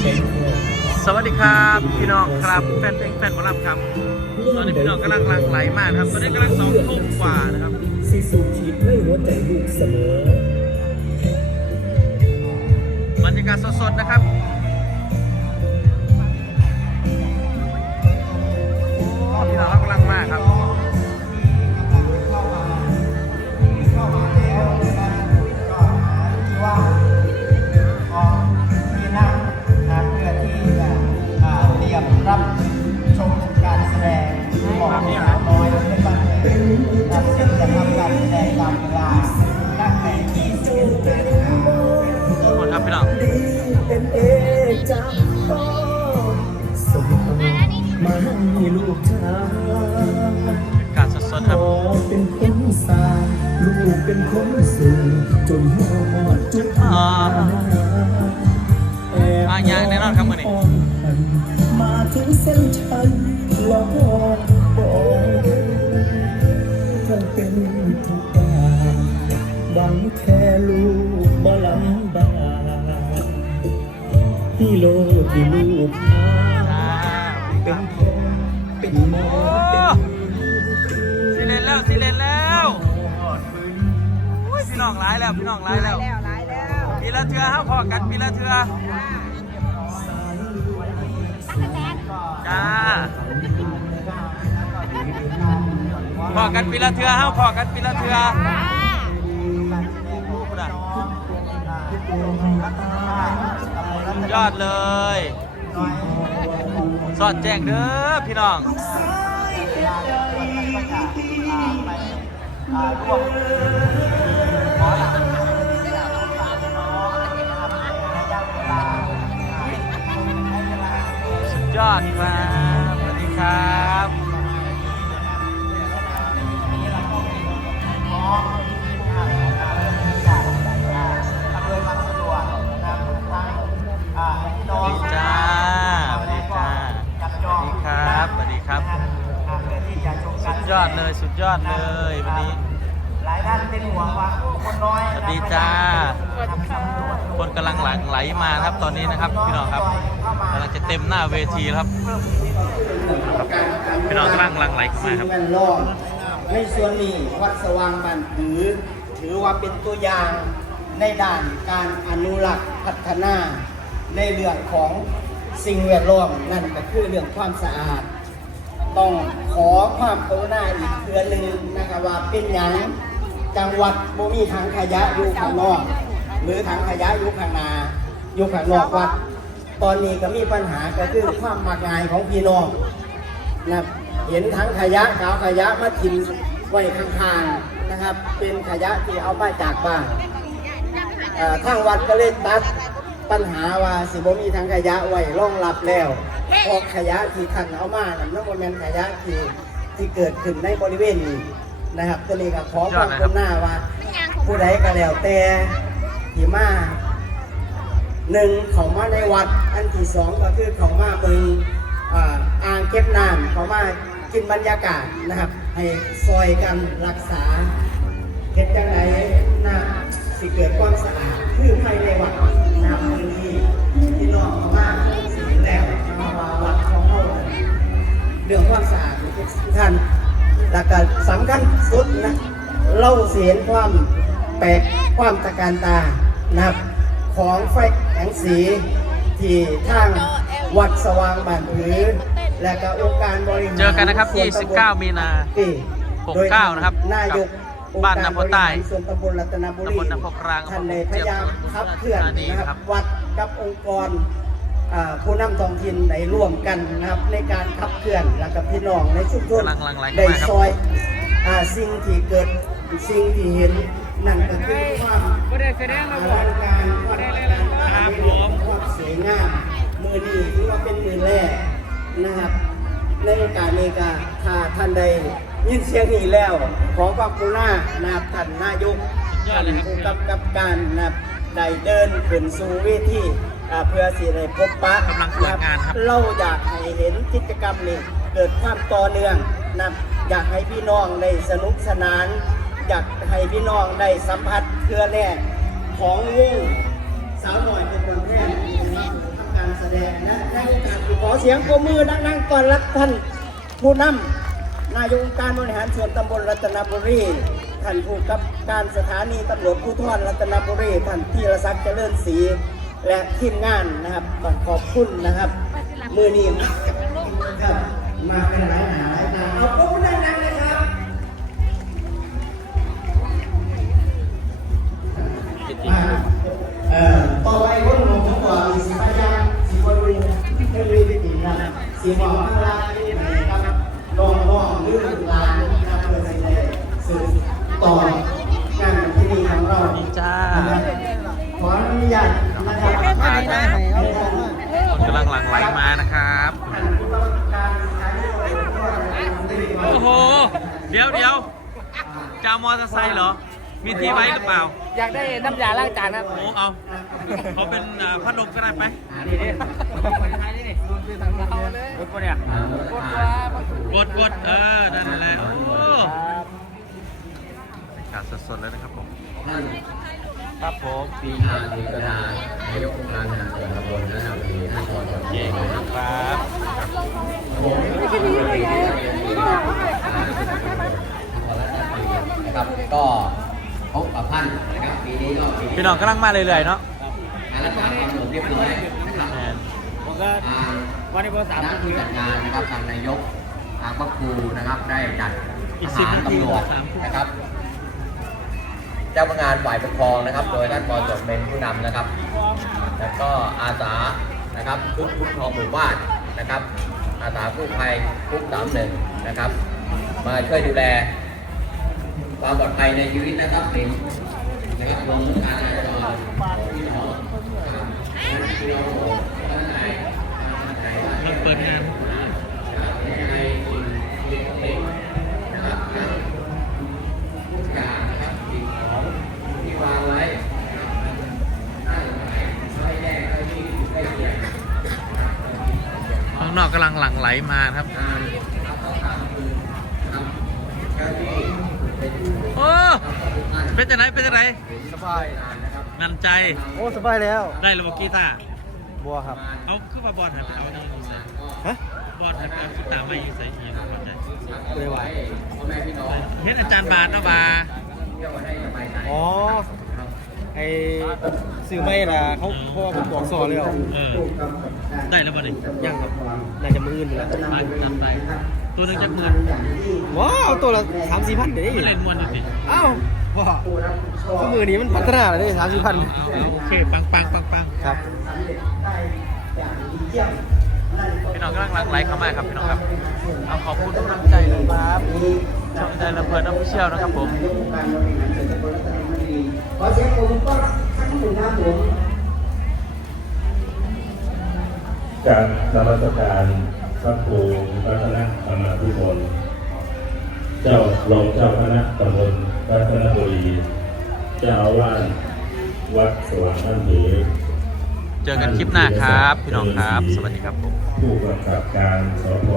สวัสดีครับพี่น้องครับแฟนเพลงแฟนหมอลำครับ ตอนนี้พี่น้องกำลังหลังไหลมากครับตอนนี้กำลังสองทุ่มกว่านะครับสิสุขีดไม่หัวใจลูกเสมอบรรยากาศสดๆนะครับ ให้ลูกชายบรรยากาศสดๆคพ่รับอเป็นคนสร้างลูกเป็นคนสื่อจนหอดจุดหมายแอบอะอย่างแน่นอนครับมื้อนี้มาถึงเส้นชัยแล้วก็บอกเธอเป็นทุกอย่างหวังแค่ลูกบ่ลำบากที่โลกที่ลูก สิเลนแล้วสิเลนแล้วโอ้ยพี่น้องร้ายแล้วพี่น้องร้ายแล้วแล้วร้ายแล้วปีละเทือห้าพอกันปีละเทือจ้าพอกันปีละเทือห้าพอกันปีละเทือสุดยอดเลย สอดแจ้งเด้อพี่น้องสุดยอดครับสวัสดีครับ อดเลยวันนี้ หลายท่านเป็นห่วงว่าคนน้อยสวัสดีจ้า คนกำลังหลั่งไหลมาครับตอนนี้นะครับ พี่น้องครับกำลังจะเต็มหน้าเวทีแล้วครับพี่น้องกำลังหลั่งไหลเข้ามาครับสิ่งแวดล้อมในส่วนนี้วัดสว่างบันถือ ถือว่าเป็นตัวอย่างในด้านการอนุรักษ์พัฒนาในเรื่องของสิ่งแวดล้อมนั่นก็คือเรื่องความสะอาด ต้องขอความกรุณาอีกเทือหนึ่งนะครับว่าเป็นหยังจังหวัดบ่มีถังขยะอยู่ข้างนอก หรือถังขยะอยู่ข้างนาอยู่ข้างนอกวัด ตอนนี้ก็มีปัญหาก็คือความมักง่ายของพี่น้องนะเห็นถังขยะกาวขยะมาทิ้งไว้ข้างๆนะครับ เป็นขยะที่เอามาจากบ้านทางวัดก็เลยตัด ปัญหาว่าสิบ่มีถังขยะไว้รองรับแล้วเพอขยะที่ท่านเอามานั่นนั่นบ่แม่นขยะที่ที่เกิดขึ้นในบริเวณนี้นะครับตัวนี้ก็ขอความกรุณาว่า ผู้ใดก็แล้วแต่ที่มาหนึ่งเขามาในวัด อันที่สองก็คือเขามาเบิงอ่าอ่างเก็บน้ำเขามากินบรรยากาศนะครับ ให้ซอยกันรักษาเฮ็ดจังไดน้ำสิเกิดความสะอาด คือภายในวัดน้ำพื้นที่ที่นอกเขามาสิแล้วมาว่าวัดของเขานะเรื่องความสะอาดนี่เป็นสำคัญแล้วก็สำคัญสุดนะเราเสียนความแปลกความตะการตานะครับของไฟแข็งสีที่ทางวัดสว่างบ้านผือ และก็องค์การบริหารเจอกันนะครับที่ 19 มีนา 69 นะครับ นายก บบ้านน้ำพุใต้องค์การบริหารส่วนตำบลรัตนบุรีตำบลน้ำพุกลางท่านในพยายามขับเคลื่อนอำเภอเจียมนะคครัรับบวัดกับองค์กรอ่าผู้นำท้องถิ่นได้ร่วมกันนะครับในการขับเคลื่อนและกับพี่น้องในชุมชนกำลังหลั่งไหลเข้าได้มาครับซอยอ่าสิ่งที่เกิดสิ่งที่เห็นนั่นก็คือความบ่ได้แสดงอมาบลัอกงการความอลังการครับผมความสวยงามมือนี้ถือว่าเป็นมือแรกนะครับ ในโอกาสนี้ก็ถ้าท่านใดยินเสียงนี้แล้ว ขอความกรุณานะครับท่านนายกยอดเลยครับผู้กำกับการนะครับได้เดินขึ้นสู่เวทีอ่าเพื่อสิได้พบปะกำลังตรวจงานครับเราอยากให้เห็นกิจกรรมนี้เกิดความต่อเนื่องนะครับอยากให้พี่น้องได้สนุกสนาน อยากให้พี่น้องได้สัมผัสเครือแรกของวงสาวหน่อยเป็นคนแรก ดงและในโอกาสที่ขอเสียงปรบมือดังๆต้อนรับท่านผู้นำนายกองค์การบริหารส่วนตำบลรัตนบุรีท่านผู้กับการสถานีตำรวจภูธรรัตนบุรีท่านธีรศักดิ์เจริญศรีและทีมงานนะครับต้องขอบคุณนะครับ มือนี้ครับมาเป็นหลายหนาหลายตาเอา ครับมาจ้าคนกำลังหลั่งไหลมานะครับท่านผู้กำกับการสถานีตำรวจภูธรรัตนบุรีโอ้โหเดี๋ยวเดี๋ยวจะเอามอเตอร์ไซค์เหรอ มีที่ไว้หรือเปล่า อยากได้น้ำยาล้างจานครับโอ้เอาเขาเป็นอ่าพัดลมก็ได้ไปนี่นี่เอาเลยกดปะเนี่ยกดว่ากดกดเออนั่นแหละโอ้บรรยากาศสดๆเลยนะครับผม ครับผมปีชาเอกดานายกองค์การบริหารส่วนตำบลและนำทีท่านพรเก่งครับนะครับก็พบกับท่านนะครับปีนี้ก็ปีพี่น้องกำลังมาเรื่อยๆเนาะงานรัฐบาลความสงบเรียบร้อยนะครับแมนผมก็ทางวันนี้พอคสามณะนาทีผู้จัดงานนะครับทางนายกทางพระครูนะครับได้จัดอีทกสิบหารนาทีตำรวจสามทุ่มนะครับ เจ้าพนักงานฝ่ายปกครองนะครับ โดยท่านปสมเป็นผู้นำนะครับ แล้วก็อาสานะครับชุดคุ้มครองหมู่บ้านนะครับ อาสากู้ภัยคุกสามหนึ่งนะครับ มาช่วยดูแลความปลอดภัยในชีวิตนะครับเป็นนะครับรวมทั้งการจราจรของพี่น้อครับที่เรา นอกกำลังหลั่งไหลมาครับงานนะครับต้องทำคือทำเจ้าที่เป็นโอ้เป็นจะไหนเป็นจะไหนสบายนันใจ โอ้สบายแล้ว ได้ระบบกีตาร์บัวครับ เอาขึ้นมาบอลหันไปเอาเนี่ยอยู่ใส่ฮะบอลหันไปเอากีตาร์ไม่อยู่ใส่เอียงเข้าใจเลยไหวพ่อแม่พี่น้องเห็นอาจารย์บาทนะบาเที่ยวให้สบายใจอ๋อ ไอสื่อไม่ล่ะเขาเพราะว่าผมบอกสอนเลยอะเออ ได้แล้วบ่นี่ยังครับน่าจะมืออื่นอยู่แล้วบาทนำไปตัวหนึงจะหมื่นว้าวตัวละสามสี่พันเดี๋ยวไม่นี้เล่นมวนอยู่สิอ้าวว้าวข้อมือนี้มันพัฒนาเลยสามสี่พันเอาเอาโอเคปังปังปังปังครับ พี่น้องกำลังหลั่งไหลเข้ามาครับพี่น้องครับเอาขอบคุณทุกกำลังใจนะครับช่องใจระเบิดน้ำเชี่ยวนะครับผม ขอเสียงปรบมือต้อนรับท่านหนึ่งครับผมการนมัสการพระครูรัตนธรรมพิบลเจ้ารองเจ้าคณะตำบลรัตนบุรี เจ้าอาวาสวัดสว่างท่านหรือเจอกันคลิปหน้าครับ พี่น้องครับ สวัสดีครับผม ผู้กำกับการสพ